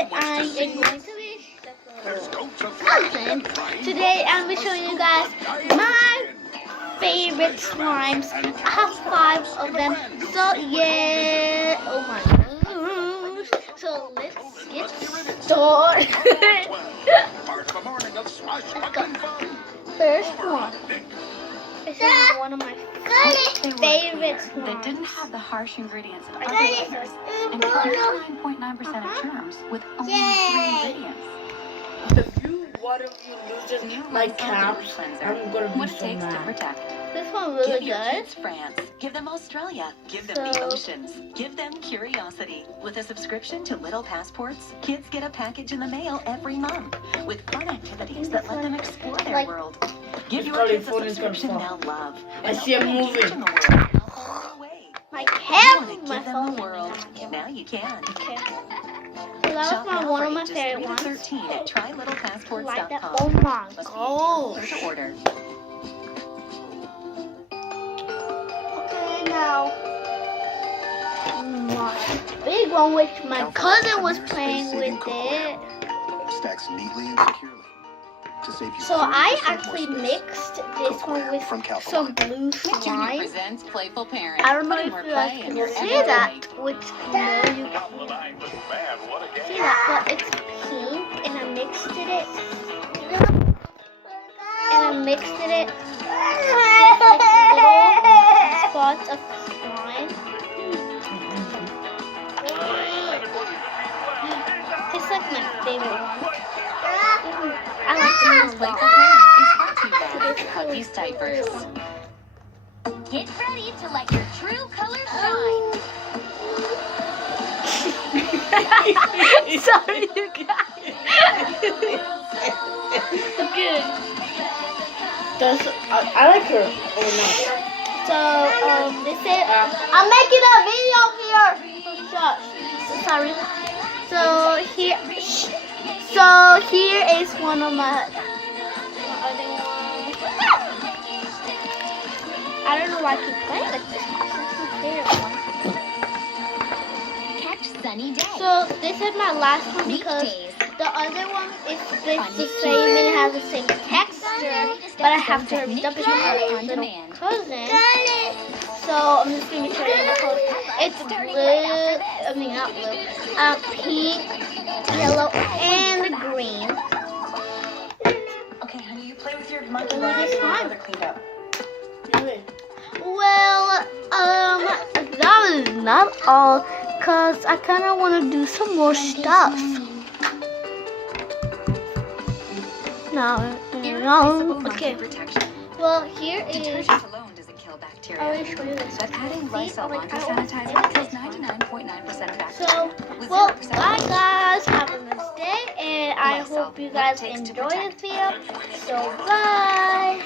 and I am going to be today I'm going to be showing you guys my favorite slimes. I have 5 of them. So yeah, oh my gosh. So let's get started. Let's go. First one. This is one of my favorite slimes. They didn't have the harsh ingredients of other flavors and killed 9.9% of germs with only 3 ingredients. One of you loses my caps, I'm gonna be What it so takes to mad. protect. This one really Give your good. kids France. Give them Australia. Give them the oceans. Give them curiosity. With a subscription to Little Passports, kids get a package in the mail every month with fun activities that let them explore their world. Give your kids a subscription they'll love. I see a movie. My camera, my give them phone. the world. Now you can. Okay. So that was one of my favorite ones. 13 at trylittlepassports.com. Like that. Oh my gosh. To order. Okay, now my big one, which my cousin was playing with it. Stacks neatly and securely. To save you So I 40% actually more space. mixed this one with some blue slime. Presents Playful Parent. I don't know if you guys can see that, which no, you can see that, but it's pink, and I mixed it, with little spots of slime. It's like my favorite one. I like the one Playful a lot. Parent is brought to you by Huggies Diapers. Get ready to let your true colors shine. Sorry, you guys. Good. I like her. Oh no. So, they said, I'm making a video here. Sorry. So here is one of my other ones. I don't know why I keep playing like this. That's my favorite one. Catch sunny day. So this is my last one because the other one is the same and it has the same texture, but I have to double check my little cousin. So I'm just gonna be showing you the color. It's blue, I mean not blue, pink, yellow, and green. Okay, honey, you play with your monkey Look at this one. cleaned up. Well, that was not all, cause I kind of want to do some more stuff. No, okay. Well, here is. Detergent alone doesn't kill bacteria. I will show you this. But adding See? Lysol Oh, laundry I sanitizer always kills say 99.9% of bacteria. So, with well, 0% bye guys. Have a nice day, and I hope you guys enjoy this video. So, bye.